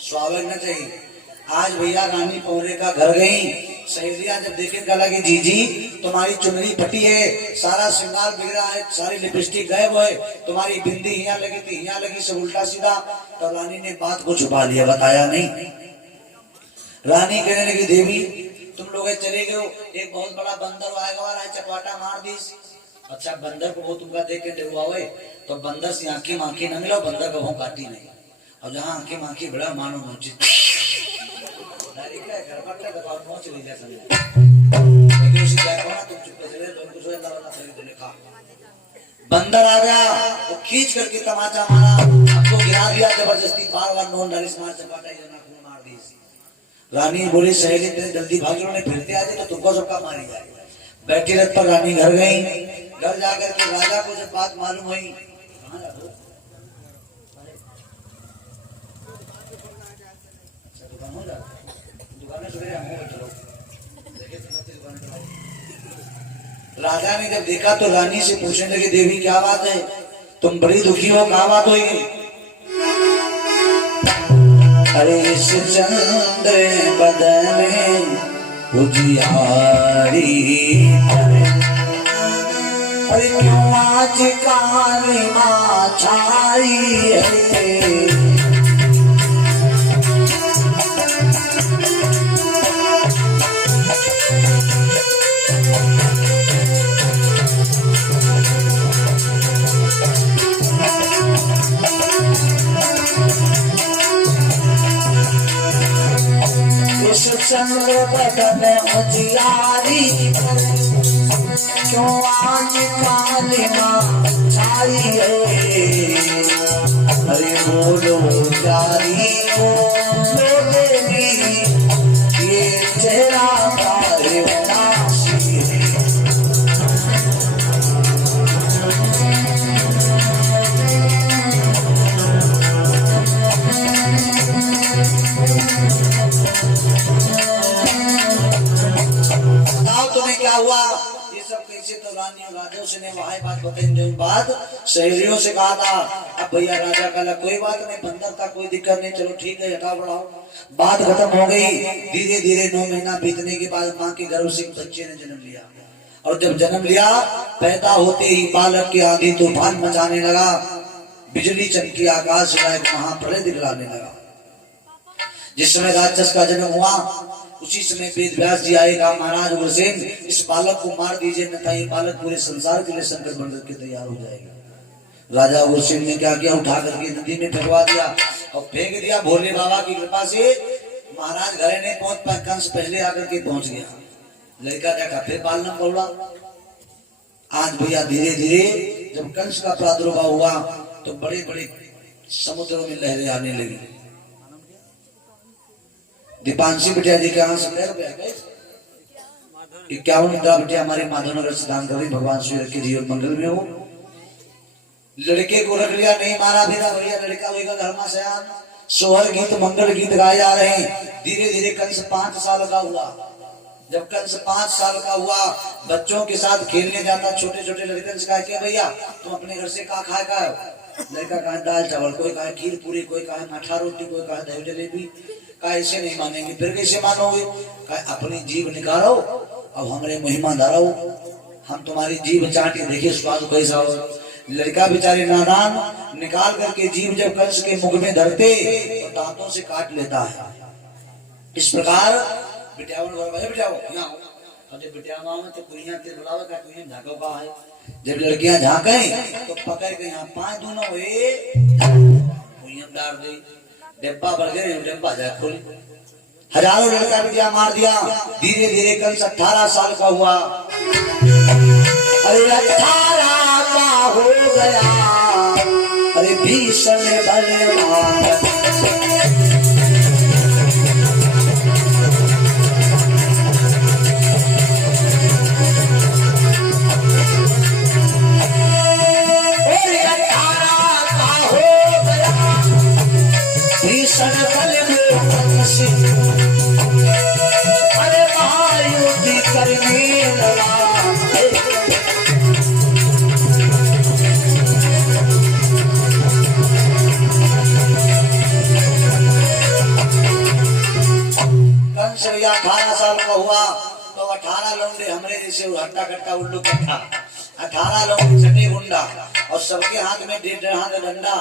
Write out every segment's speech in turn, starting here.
स्वागत न चाहिए। आज भैया रानी पौरे का घर गई, सहेलियां जब देखे कहा लगी जीजी तुम्हारी चुनरी फटी है, सारा श्रृंगार बिगड़ा है, सारी लिपस्टिक गायब है, तुम्हारी बिंदी यहाँ लगी थी यहाँ लगी, सब उल्टा सीधा। तो रानी ने बात को छुपा लिया, बताया नहीं। रानी कहने लगी देवी तुम लोग चले गए, एक बहुत बड़ा बंदर आएगा वाला है, चपाटा मार दी। अच्छा बंदर को वो तुमका देख के डरुआ हुए तो बंदर से आंखी मांखी न मिला, बंदर का वो काटी नहीं, और जहाँ आंखी मांखी बड़ा मानो नोची बंदर आ गया, वो खींच करके तमाचा मारा, हमको गिरा दिया जबरदस्ती, बार बार नोन नरिस मार चपाटा मार दी। रानी बोली सहेली तेरे जल्दी भागी, ने फिरते आ जाए तो तुमको सबका मारी जाए। बैठी रथ पर रानी घर गई, घर जाकर के राजा को जब बात मालूम हुई, राजा ने जब देखा तो रानी से पूछने लगे देवी क्या बात है, तुम बड़ी दुखी हो, क्या बात होगी? अरे इस चंद्र बदले उजियारी, अरे क्यों आज काली माँ छाई है, चंद्र बदन उजियारी, क्यों आज काली माँ छाई है, अरे बोलो प्यारी बोलो देवी, ये चेहरा प्यारे उदासी है। क्या हुआ ये सब कैसे? तो रानी और राजा से ने वहां बात बताई, जो बात सहेलियों से कहा था। अब भैया राजा का कोई बात नहीं, बंदर का कोई दिक्कत नहीं, चलो ठीक है हटा बढ़ाओ। बात खत्म हो गई। धीरे धीरे 9 महीना बीतने के बाद माँ के गर्भ से बच्चे ने जन्म लिया, और जब जन्म लिया पैदा होते ही बालक की आंधी तूफान मचाने लगा, बिजली चमकी, आकाश महाप्रलय दिखलाने लगा। जिस समय राक्षस का जन्म हुआ उसी समय वेद व्यास जी आएगा, महाराज उग्रसेन इस बालक को मार दीजिए, अन्यथा ये बालक पूरे संसार के लिए संकट बन करके तैयार हो जाएगा। राजा उग्रसेन ने क्या किया, उठा करके नदी में फेंकवा दिया और फेंक दिया। भोले बाबा की कृपा से महाराज घरे नहीं पहुंच पाए, कंस पहले आकर के पहुंच गया। लड़का देखा फिर पालना बोला। आज भैया धीरे धीरे जब कंस का प्रादुर्भाव हुआ तो बड़े बड़े समुद्रों में लहरें आने लगी। दीपांशी बिटिया जी के यहाँ से 51 बिटिया हमारे माधवनगर से दान कर रही, भगवान श्री के जीवन मंगल में हो। लड़के को रख लिया, नहीं मारा फिरा भैया, लड़का होगा घर में सयान। सोहर गीत मंगल गीत गाए जा रहे हैं। धीरे धीरे कंस 5 साल का हुआ। जब कंस 5 साल का हुआ, बच्चों के साथ खेलने जाता, छोटे छोटे लड़के से कहा क्या भैया तुम अपने घर से क्या खाए का? लड़का कहा दाल चावल, कोई कहा खीर पूरी, कोई कहा माठा रोटी, कोई कहा दही जलेबी। कहा ऐसे नहीं मानेंगे, फिर कैसे मानोगे? कहा अपनी जीभ निकालो, अब हमारे महिमा धारो, हम तुम्हारी जीभ चाट के देखिए स्वाद कैसा हो। लड़का बेचारे नादान निकाल करके जीभ जब कंस के मुख में धरते तो दांतों से काट लेता है। इस प्रकार बिटिया जब लड़कियां झांके तो पकड़ के यहाँ 5 दूना डाल दी, डिब्बा बढ़ गए, डिब्बा जाए खोल। हजारों लड़का बिटिया मार दिया। धीरे धीरे कंस 18 साल का हुआ। अरे 18 का हो गया, अरे भीषण बलवान। अरे महायुद्धि करने लगा। कंस भैया 18 साल का हुआ तो 18 लौंडे हमरे जैसे हट्टा कट्टा उल्लू कट्टा 18 लौंडे चटे गुंडा और सबके हाथ में 1.5 हाथ डंडा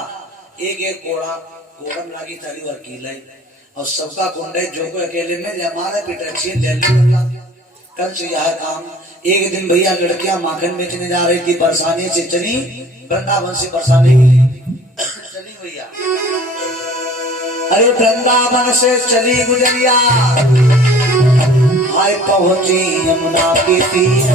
एक एक कोड़ा कोड़म लागी थाली वकील है और सबका गुंडे जो को अकेले में हमारे पिटरक्षी ले ली। कल से यह काम एक दिन भैया लड़कियां माखन बेचने जा रही थी बरसाने से चली वृंदावन से बरसाने के लिए चली भैया। अरे वृंदावन से चली गुजरिया आए पहुंची यमुना के तीर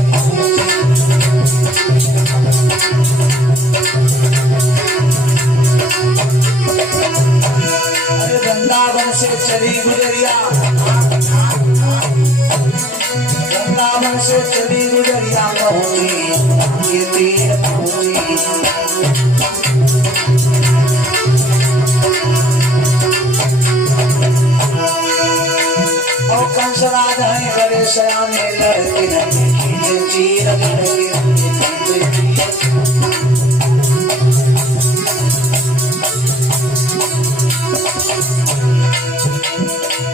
अरे वृंदावन से चली गुजरिया वृंदावन से चली गुजरिया पहुंची यमुना के तीर पहुंची। और कंसराज है बड़े सयाने लड़के नहीं चीर लड़के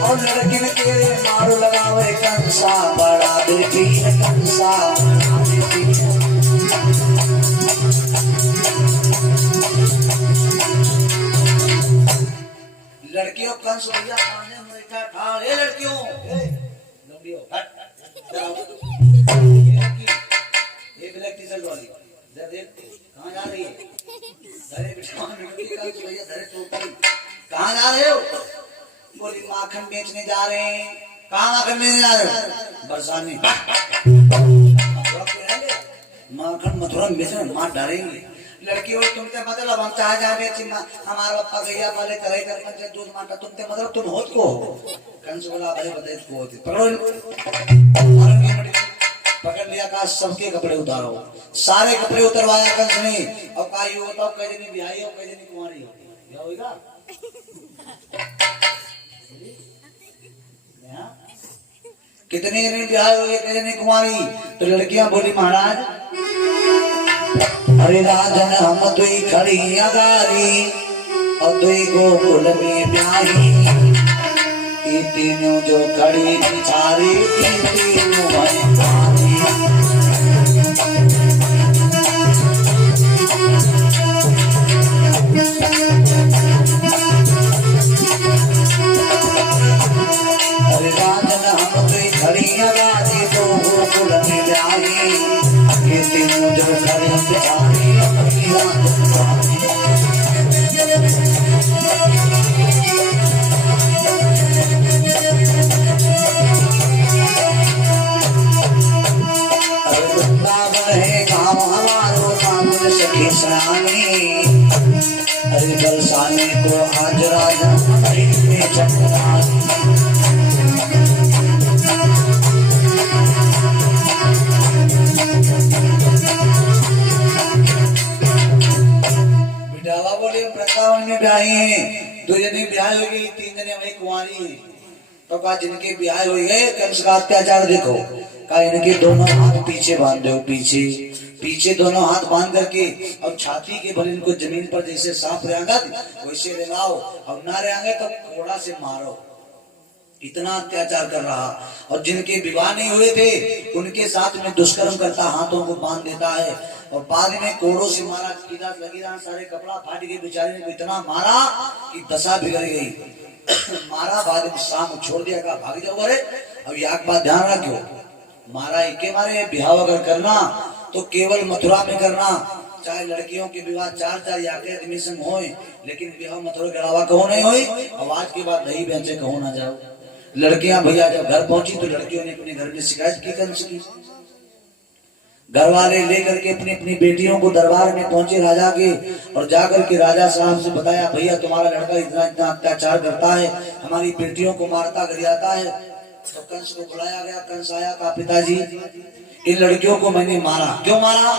और लड़किन तेरे मारू लगावे कंसा बड़ा बेटी कंसा लड़कियों कंस भैया सामने बैठा था। ए लड़कियों लंबियो हट जाओ ये ब्लैक टी शर्ट वाली जरा देख कहां जा रही है। धरे बिठाओ लड़की कंस भैया धरे टोपी कहां जा रहे हो। बोली माखन बेचने जा रहे हैं। कहां माखन बेचने जा रहे हो। बरसाने माखन मथुरा में बेचने मार डालेंगे। लड़की हो तुमते मतलब हम चाह जाने हमारा पप्पा गैया वाले तरह कर पंच दूध मांगता तुमते मतलब तुम होत को कंस बोला भाई बताए को होती पकड़ लिया का सबके कपड़े उतारो सारे कपड़े उतरवाया कंस ने। और का ये होता कई जनी बिहाई हो कई जनी कुंवारी हो क्या होगा। कितने जने बिहाई हो कई जनी कुंवारी। तो लड़कियां बोली महाराज अरे राजन हम तुई खड़ी अगारी और तुई गोकुल में ब्याही ये तीनों जो खड़ी बिचारी ये तीनों है प्यारी। अरे राजन हम तुई खड़ी अगारी तो गोकुल में ब्याही ये तीनों जो खड़ी बिचारी अरे बरसाने को आज राजा में चक्रानी। बिटावा बोले वृंदावन में ब्याही है 2 जने ब्याह हो गई 3 जने हमें कुंवारी है। तो कहा जिनके ब्याह हो गए कंस का अत्याचार देखो कहा इनके दोनों हाथ पीछे बांध दो पीछे दोनों हाथ बांध करके और छाती के बल इनको जमीन पर जैसे सांप रहेंगे वैसे लगाओ और ना रहेंगे तो कोड़ा से मारो। इतना अत्याचार कर रहा। और जिनके विवाह नहीं हुए थे उनके साथ में दुष्कर्म करता हाथों को बांध देता है और बाद में कोड़ों से मारा कीड़ा लगी रहा सारे कपड़ा फाट गए बेचारे ने इतना मारा कि दशा बिगड़ गई। मारा बाद में शाम छोड़ दिया का भाग जाओ। अरे अब एक बात ध्यान रखो मारा इके मारे ब्याह अगर करना तो केवल मथुरा में करना। चाहे लड़कियों के विवाह 4 याके आदमी संग होए लेकिन विवाह मथुरा के अलावा कहो नहीं होई। आवाज के बाद दही बेचे कहो ना जाओ। लड़कियां भैया जब घर पहुंची तो लड़कियों ने अपने घर में शिकायत की कंस की। घर वाले लेकर के अपनी अपनी बेटियों को दरबार में पहुंचे राजा के और जाकर के राजा साहब से बताया भैया तुम्हारा लड़का इतना इतना अत्याचार करता है हमारी बेटियों को मारता गरियाता है। तो कंस को बुलाया गया। कंस आया कहा पिताजी इन लड़कियों को मैंने मारा। क्यों मारा।